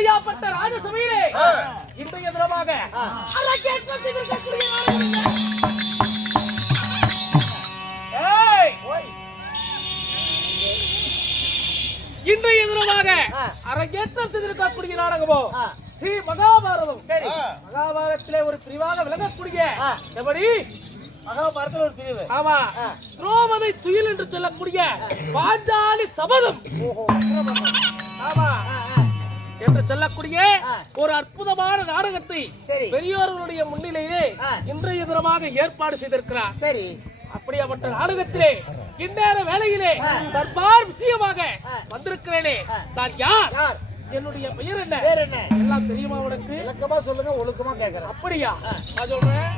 அப்படியாப்பட்ட ராஜசபையிலே இன்றைய தினமாக இன்றைய தினமாக அரங்கேற்றம் செய்திருக்கக்கூடிய நாடகமோ ஸ்ரீ மகாபாரதம். சரி, மகாபாரதத்திலே ஒரு பிரிவாக விளங்கக்கூடிய எப்படி மகாபாரதத்தில் ஒரு பிரிவு. ஆமா, திரௌபதி துயில் என்று சொல்லக்கூடிய பாஞ்சாலி சபதம். ஆமா என்று சொல்லக்கூடிய ஒரு அற்புதமான நாடகத்தை பெரியோர்களுடைய முன்னிலையிலே இன்றைய தினமாக ஏற்பாடு செய்திருக்கிறார். சரி, அப்படியாப்பட்ட நாடகத்திலே இந்நேர வேளையிலே தர்பார் விஷயமாக வந்திருக்கிறேனே, நான் யார், என்னுடைய பெயர் என்ன, எல்லாம் தெரியுமா உனக்கு? விளக்கமா சொல்லுங்க, ஒழுக்கமா கேட்கிறேன். அப்படியா? நான் சொல்றேன்.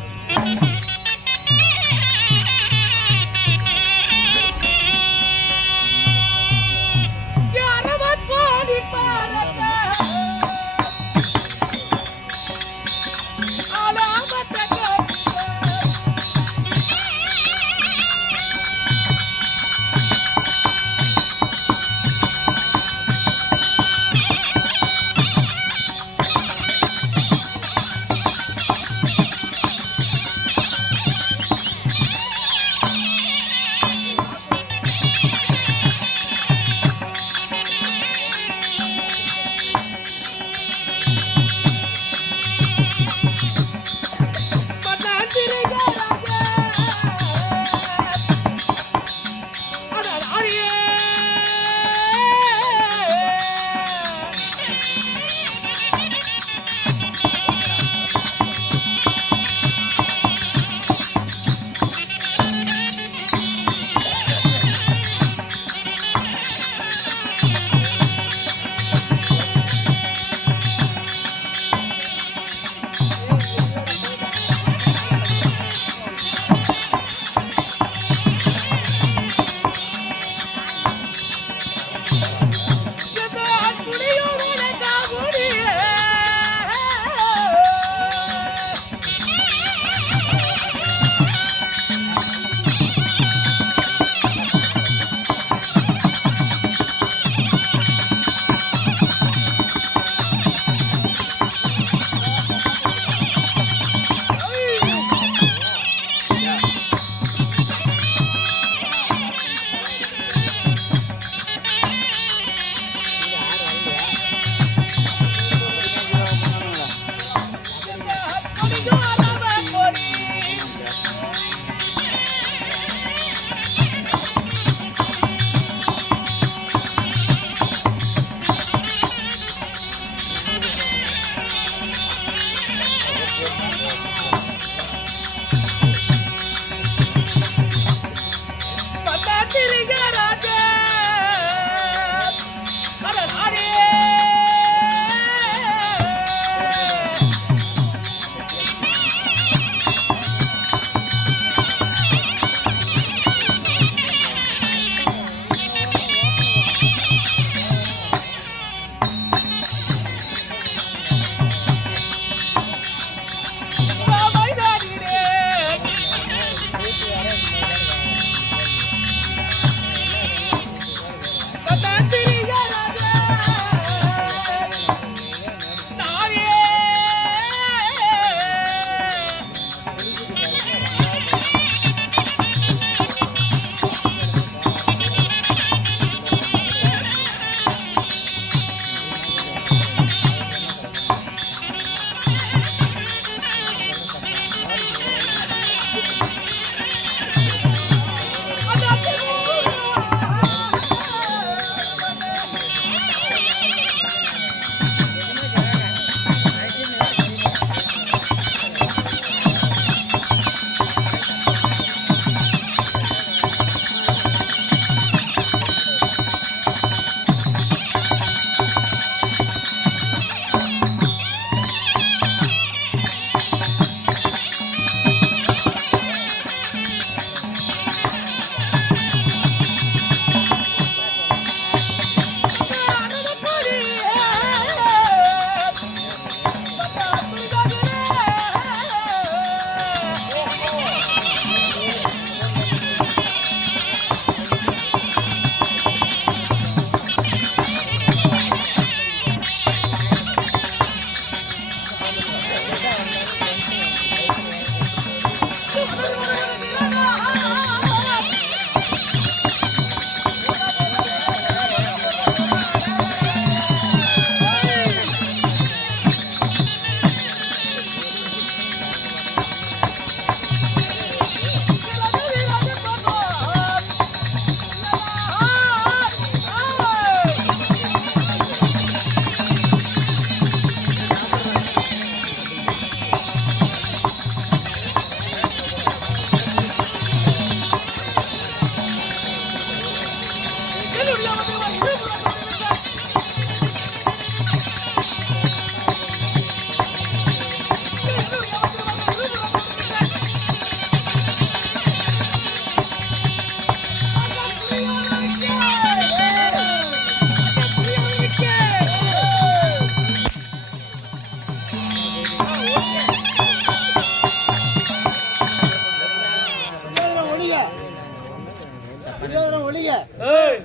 துரியோதனம் ஒளிக. ஏய்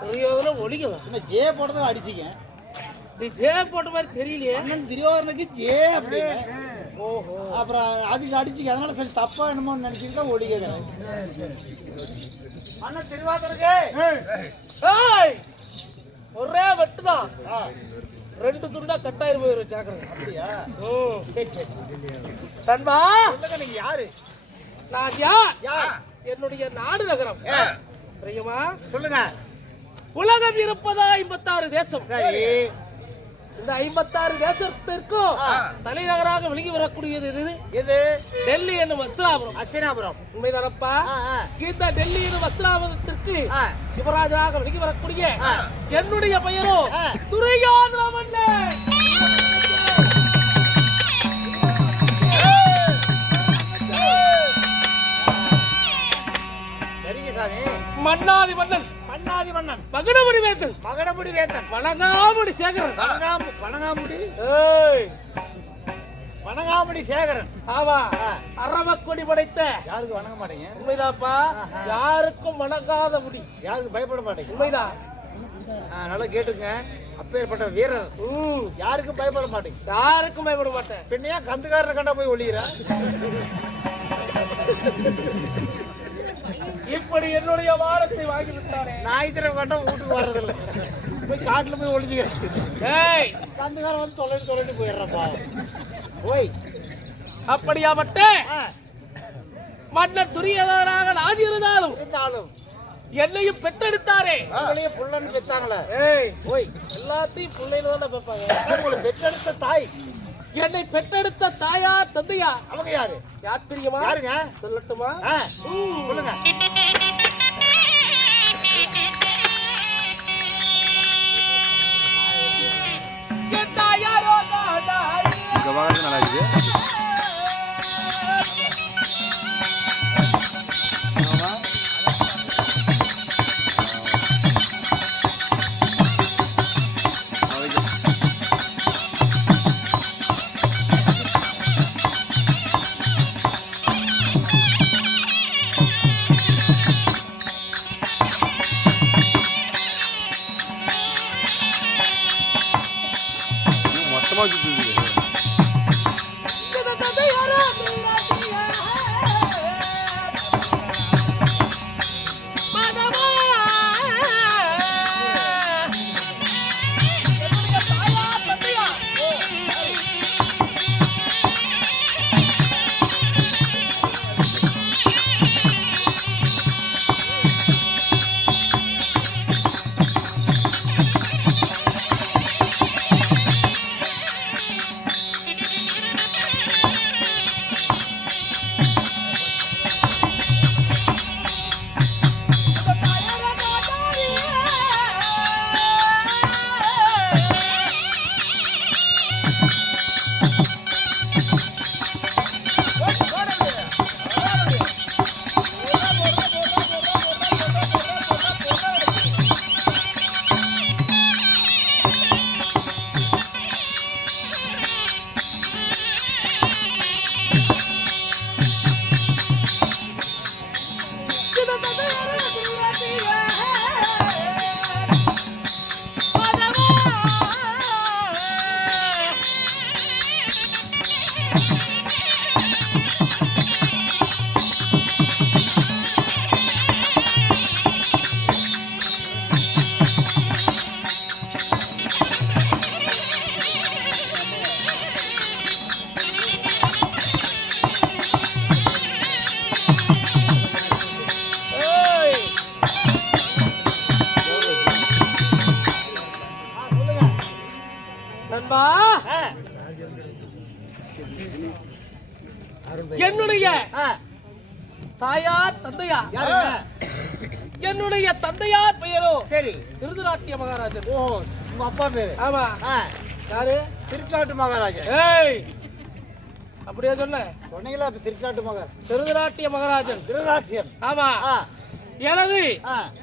துரியோதனம் ஒளிக. என்ன ஜே போட்டதும் அடிச்சிங்க. நீ ஜே போட்ட மாதிரி தெரியலையே. அண்ணன் துரியோதனுக்கு ஜே அப்படின்னு. ஓஹோ. அப்புறம் அதுக்கு அடிச்சிங்க. அதனால சரி தப்பா என்னமோ நினைச்சிட்டு ஒளிக. அண்ணன் திருவாதிரைக்கு ஏய் ஒரே வெட்டுதான். 2 துண்டா கட்டாயிரம் போயிரு ஜாக்கிரதை. அப்படியா? சரி சரி. தன்பா சொல்லுங்க, நீங்க யாரு? நான் யார்? என்னுடைய நாடு நகரம் தெரியுமா? சொல்லுங்க. உலகம் இருப்பதா 56 தேசம். சரி. இந்த 56 தேசத்திற்கும் தலைநகராக விளங்கி வரக்கூடியது எது? டெல்லி என்னும் வஸ்திராபுரம். அஸ்தினாபுரம். உண்மைதானப்பா? இந்த டெல்லி என்னும் வஸ்திராபுரத்திற்கு யுவராஜராக விளங்கி வரக்கூடிய என்னுடைய பெயரோ துரியோதன மன்னன். சரிங்க சாமி. மன்னாதி மன்னன். மன்னாதி மன்னன். மகடமுடி வேந்தன். மகடமுடி வேந்தன். வணங்காமுடி சேகரன். வணங்காமுடி. ஏய் வணங்காமுடி சேகரன். ஆமா. அரவக்கொடி படைத்த. யாருக்கு வணங்க மாட்டீங்க? உண்மைதாப்பா. யாருக்கும் வணங்காத முடி. யாருக்கு பயப்பட மாட்டீங்க? உண்மைதான். நல்லா கேட்டுங்க. அப்பேற்பட்ட வீரர் யாருக்கும் பயப்பட மாட்டீங்க? யாருக்கும் பயப்பட மாட்டேன். பின்னையா கந்துக்காரரை கண்டா போய் ஒளிகிற? இப்படி என்னுடைய வாரத்தை வாங்கி விட்டானே. நாய் திரம் கண்டா வீட்டுக்கு வர்றதில்லை. போய் காட்டுல போய் ஒளிஞ்சுக்கிறேன். ஏய் கந்துக்காரன் வந்து தொலைட்டு போயிடுறப்பா. ஓய் அப்படியாப்பட்ட மன்னர் துரியோதனாக நான் இருந்தாலும் என்னையும் பெற்றெடுத்தாரே. உங்களையும் புள்ளன்னு பெற்றாங்களே. ஏய் ஓய் எல்லாத்தையும் பிள்ளைன்னு தானே பார்ப்பாங்க. உங்களை பெற்றெடுத்த தாய். என்னை பெற்றெடுத்த தாயார் தந்தையா அவங்க யாரு? யார் தெரியுமா? யாருங்க? சொல்லட்டுமா? சொல்லுங்க. நல்லா இருக்குது. மொத்தமாக சுற்றுது. என்னுடைய தாயார் தந்தையார் என்னுடைய தந்தையார் பெயரோ சரி திருதராட்டிய மகாராஜன். ஓ உங்க அப்பா பேரு? ஆமா. யாரு? திருக்காட்டு மகாராஜன். ஏய் அப்படியே சொன்ன சொன்னீங்களா? திருக்காட்டு மகா திருதராட்டிய மகாராஜன். திருராட்சியம். ஆமா. எனது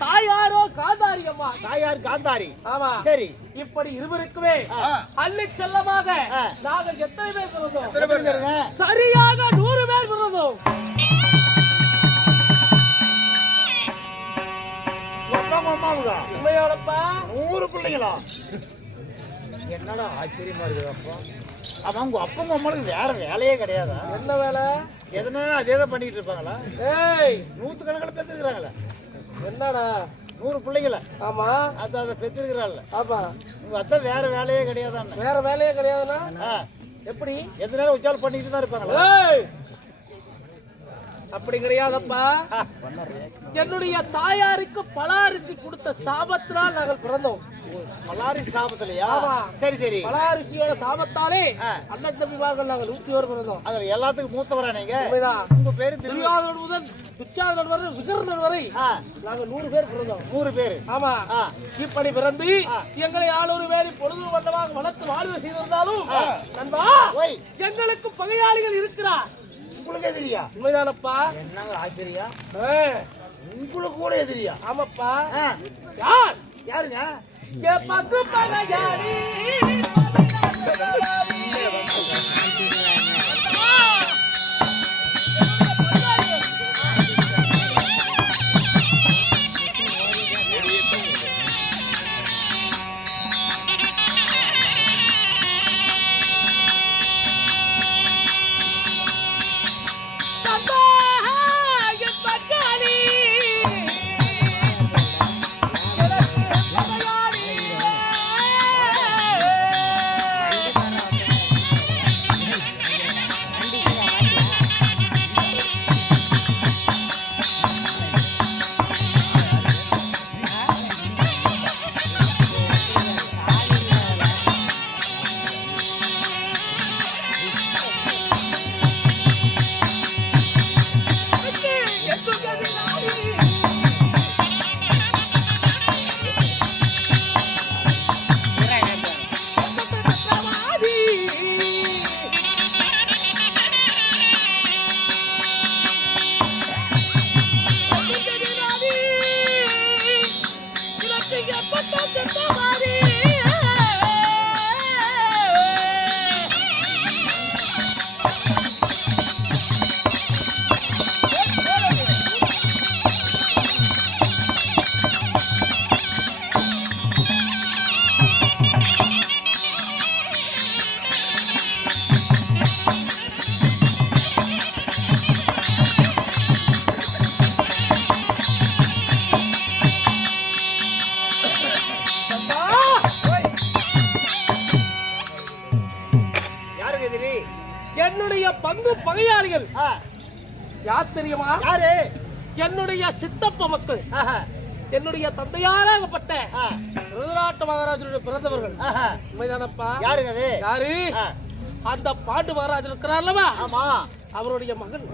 தாயாரோ காந்தாரி அம்மா. தாயார் காந்தாரி. ஆமா. சரி. இப்படி இருவருக்குமே அள்ளி செல்லமாக நாங்கள் எத்தனை பேர் பிறந்தோம்? சரியாக 100 பேர் பிறந்தோம். பிள்ளைங்களா? என்னடா ஆச்சரியமா இருக்குது அப்பா. அப்ப உங்க அப்பங்க அம்மாவுக்கு வேற வேலையே கிடையாதா? என்ன வேலை? எதனா அதே தான் பண்ணிட்டு இருப்பாங்களா? ஏய், 100 கணக்கில் பெற்றுக்கிறாங்களே. என்னடா? 100 பிள்ளைங்கள. ஆமா, அதை பெற்றுக்கிறாள்ல. ஆமா. உங்க அத்தை வேற வேலையே கிடையாதான்? வேற வேலையே கிடையாதுன்னா எப்படி? எந்த நேரம் உச்சால் பண்ணிட்டு தான் இருப்பாங்களா? ஏய், அப்படி கிடையாதப்பா. என்னுடைய தாயாருக்கு பல அரிசி கொடுத்த சாபத்தினால் நாங்கள் பிறந்தோம். பலாரி சாபத்திலையா? ஆமா. சரி சரி. பல அரிசியோட சாபத்தாலே அண்ணன் தம்பிமார்கள் நாங்கள் 101 பிறந்தோம். அதுல எல்லாத்துக்கும் மூத்தவரா நீங்க? உண்மைதான். உங்க பேரு துரியோதனன் முதல் துச்சாதனன் வரை விகர்ணன் வரை நாங்கள் 100 பேர் பிறந்தோம். 100 பேரு? ஆமா. இப்படி பிறந்து எங்களை ஆளொரு வேலை பொழுது வண்ணமாக வளர்த்து வாழ்வு செய்திருந்தாலும் நண்பா, எங்களுக்கு பகையாளிகள் இருக்கிறார். உங்களுக்கு எதிரியா? உண்மைதானப்பா. என்னங்க ஆச்சரியா? உங்களுக்கு கூட எதிரியா? ஆமாப்பா. யார்? யாருங்க? பங்கு பகையாளி. என்னுடைய பங்கு பகையாளிகள் யார் தெரியுமா? யாரு? என்னுடைய சித்தப்ப மக்கள். என்னுடைய தந்தையாராகப்பட்ட ருத்ராட்ட மகாராஜனுடைய பிறந்தவர்கள். உண்மைதானப்பா? யாருங்க அது? யாரு? அந்த பாண்டு மகாராஜன் இருக்கிறார்லவா, ஆமா, அவருடைய மகன்.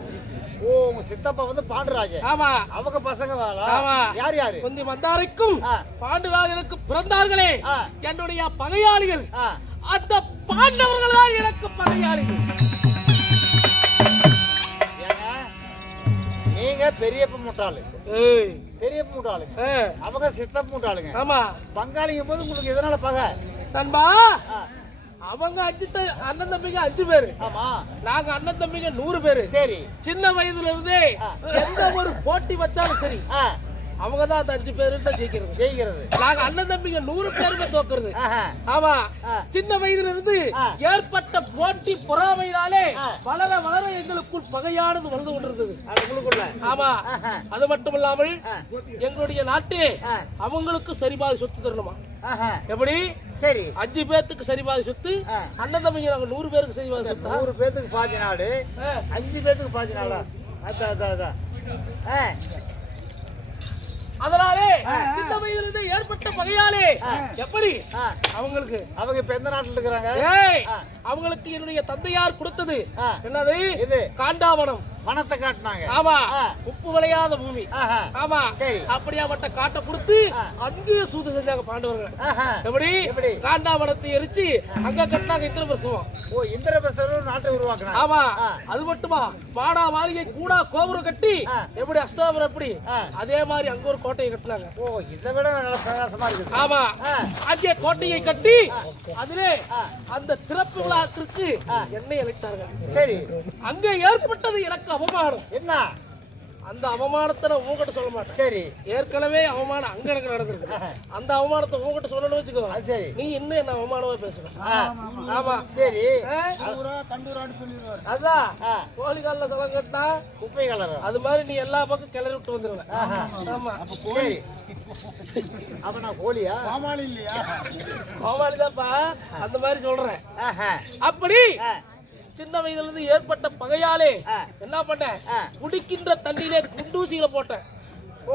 ஓ, உங்க சித்தப்பா வந்து பாண்டுராஜன். ஆமா. அவங்க பசங்க வாளா? ஆமா. யார் யாரு? குந்தி மந்தாரைக்கும் பாண்டுராஜனுக்கு பிறந்தார்களே என்னுடைய பகையாளிகள். அந்த பாண்டவர்கள் தான் எனக்கு பகையாளிகள். நீங்க பெரியப்ப முட்டாளு, பெரியப்ப முட்டாளுங்க, அவங்க சித்தப்ப முட்டாளுங்க. ஆமா. பங்காளிங்க போது உங்களுக்கு எதனால பகை? நண்பா, அவங்க அண்ணன் தம்பிங்க 5 பேரு. ஆமா. நாங்க அண்ணன் தம்பிங்க 100 பேரு. சரி. சின்ன வயதுல இருந்தே எந்த ஒரு போட்டி வச்சாலும் சரி அவங்கதான் அந்த 5 பேருட்ட ஜெயிக்கிறது. நாங்க அண்ணன் தம்பிங்க 100 பேருமே தோக்குறது. ஆமா. சின்ன வயதுல இருந்து ஏற்பட்ட போட்டி பொறாமையினாலே வளர வளர எங்களுக்குள் பகையானது வளர்ந்து கொண்டிருந்தது உங்களுக்குள்ள. ஆமா. அது மட்டும் இல்லாமல் எங்களுடைய நாட்டு அவங்களுக்கு சரிபாதி சொத்து தரணுமா? எப்படி? சரி. 5 பேத்துக்கு சரிபாதி சொத்து, அண்ணன் தம்பிங்க நாங்க 100 பேருக்கு சரிபாதி சொத்து. 100 பேத்துக்கு பாதி நாடு, 5 பேத்துக்கு பாதி நாடா? அதான். அதனாலே சின்ன வயதிலிருந்து ஏற்பட்ட பகையாலே எப்படி அவங்களுக்கு அவங்க இப்ப எந்த நாட்டுல இருக்கிறாங்க? அவங்களுக்கு என்னுடைய தந்தையார் கொடுத்தது என்னது? இது காண்டாவனம். வனத்தை காட்டினாங்க. ஆமா. உப்பு விளையாத பூமி. ஆமா. சரி. அப்படியாப்பட்ட காட்டை கொடுத்து அங்கேயே சூது செஞ்சாங்க பாண்டவர்கள். எப்படி? காண்டாவனத்தை எரிச்சு அங்க கட்டினாங்க இந்திரபிரசவம். ஓ, இந்திரபிரசவம் நாட்டை உருவாக்குனாங்க. ஆமா. அது மட்டுமா, மாடா மாளிகை கூடா கோபுரம் கட்டி எப்படி அஸ்தாபுரம் எப்படி அதே மாதிரி அங்க ஒரு கோட்டையை கட்டினாங்க. ஓ, இதை விட நல்ல பிரகாசமா இருக்கு. ஆமா. அங்கே கோட்டையை கட்டி அதிலே அந்த திறப்பு விழாத்திற்கு என்னை அழைத்தார்கள். சரி. அங்கே ஏற்பட்டது எனக்கு அவமானம். என்ன? அந்த அவமானத்தை நான் உங்ககிட்ட சொல்ல மாட்டேன். சரி. ஏற்கனவே அவமானம் அங்க எனக்கு நடந்திருக்கு. அந்த அவமானத்தை உங்ககிட்ட சொல்லணும்னு வச்சுக்கோ. சரி. நீ இன்னும் என்ன அவமானமா பேசுற? ஆமா. சரி. அதான் கோழி காலில் சலம் கட்டினா குப்பை கலர். அது மாதிரி நீ எல்லா பக்கம் கிளறி விட்டு வந்துருவேன். ஆமா. சரி. அப்ப நான் கோழியா? கோமாளி இல்லையா? கோமாளிதான்ப்பா. அந்த மாதிரி சொல்றேன். அப்படி சின்ன வயதுல இருந்து ஏற்பட்ட பகையாலே என்ன பண்ணேன்? குடிக்கின்ற தண்ணியிலே குண்டூசிகளை போட்டேன்.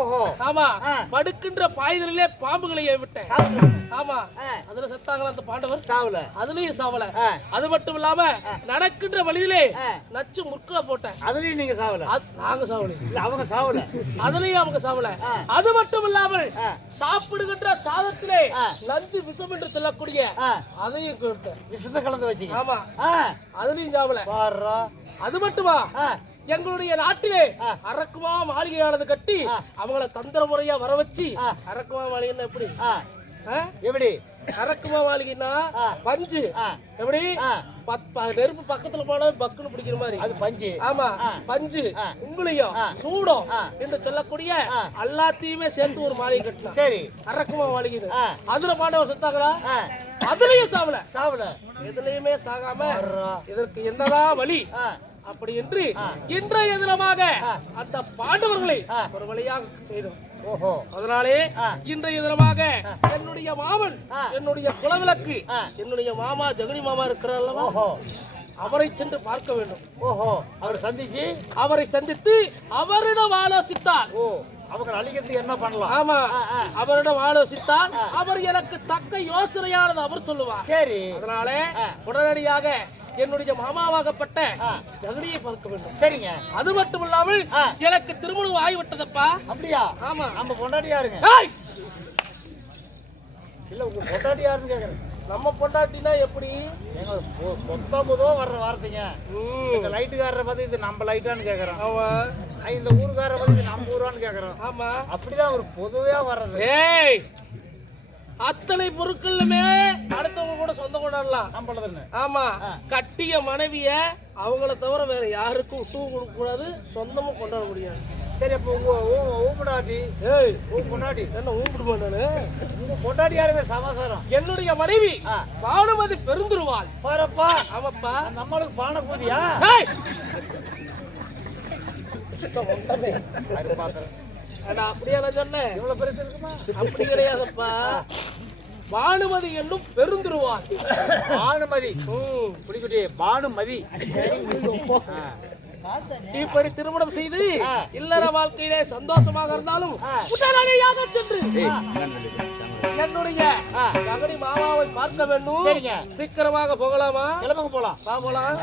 ஓஹோ. ஆமா. படுக்கின்ற பாய்தலிலே பாம்புகளை விட்டேன். ஆமா. அதுல செத்தாங்களா அந்த பாண்டவர்? சாவல. அதுலயும் சாவல. அது மட்டும் இல்லாம நடக்கின்ற வழியிலே நச்சு முற்களை போட்டேன். அதுலயும் நீங்க சாவல? நாங்க சாவல. இல்ல அவங்க சாவல. அதுலயும் அவங்க சாவல. அது மட்டும் இல்லாமல் சாப்பிடுகின்ற சாதத்திலே நஞ்சு விஷம் என்று சொல்லக்கூடிய அதையும் கொடுத்தேன். விஷத்தை கலந்து வச்சீங்க? ஆமா. அதுலயும் சாவல. பாருடா. அது மட்டுமா? எங்களுடைய நாட்டிலே அரக்குமா மாளிகையானது கட்டி அவங்கள தந்திர முறையா வர வச்சு அரக்குமா மாளிகைன்னா எப்படி? எப்படி அரக்குமா மாளிகைன்னா பஞ்சு எப்படி நெருப்பு பக்கத்துல போனா பக்குன்னு பிடிக்கிற மாதிரி அது பஞ்சு. ஆமா. பஞ்சு உங்களையும் சூடம் என்று சொல்லக்கூடிய எல்லாத்தையுமே சேர்த்து ஒரு மாளிகை கட்டணும். சரி. அரக்குமா மாளிகை. அதுல பாண்டவர் செத்தாங்களா? அதுலயும் சாவல. சாவல. எதுலயுமே சாகாம இதற்கு என்னதான் வழி அப்படி என்று இன்றைய தினமாக அந்த பாண்டவர்களை ஒரு வழியாக செய்தோம். அதனாலே இன்றைய தினமாக என்னுடைய மாமன், என்னுடைய குலவிளக்கு, என்னுடைய மாமா ஜெகனி மாமா இருக்கிறார், அவரை சென்று பார்க்க வேண்டும். அவரை சந்தித்து அவரிடம் ஆலோசித்தார். அவங்க அழிக்கிறதுக்கு என்ன பண்ணலாம்? ஆமா. அவரிடம் ஆலோசித்தால் அவர் எனக்கு தக்க யோசனையானது அவர் சொல்லுவார். சரி. அதனால உடனடியாக என்னுடைய மாமாவாகப்பட்ட ஜெகனியை பார்க்க வேண்டும். சரிங்க. அது மட்டும் இல்லாமல் எனக்கு திருமணம் ஆகிவிட்டதப்பா. அப்படியா? ஆமா. நம்ம பொண்டாட்டியாருங்க. இல்ல உங்க பொண்டாட்டியாருன்னு கேக்குறேன். நம்ம பொண்டாட்டினா எப்படி? எங்க பொத்தாமதோ வர்ற வார்த்தைங்க. இந்த லைட்டுக்காரரை பார்த்து இது நம்ம லைட்டான்னு கேக்குறோம். ஆமா. இந்த ஊருக்காரரை பார்த்து இது நம்ம ஊரான்னு கேக்குறோம். ஆமா. அப்படிதான் ஒரு பொதுவா வர்றது. ஏய், அத்தனை பொருட்களுமே அடுத்தவங்க கூட சொந்தம் கொண்டாடலாம். ஆமா. கட்டிய மனைவிய அவங்கள தவிர வேற யாருக்கும் விட்டுவும் கொடுக்க கூடாது, சொந்தமும் கொண்டாட முடியாது. சரி. அப்ப ஊம்படாட்டி பொண்டாட்டி என்ன ஊம்பிடுமானு உங்க பொண்டாட்டி யாருங்க சமாசாரம்? என்னுடைய மனைவி பானுமதி பெருந்துருவாள். பாரப்பா. ஆமாப்பா. நம்மளுக்கு பானை பூதியா? அப்படியே நான் சொன்னேன். இவ்வளவு பெருசு இருக்குமா? அப்படி கிடையாதப்பா. பானுமதி என்னும் பெருந்துருவாள். பானுமதி. புடிக்குட்டி பானுமதி. இப்படி திருமணம் செய்து இல்லற வாழ்க்கையிலே சந்தோஷமாக இருந்தாலும் உடனடியாக சென்று என்னுடைய ஜெகனி மாமாவை பார்க்க வேண்டும். சீக்கிரமாக போகலாமா? போகலாம்.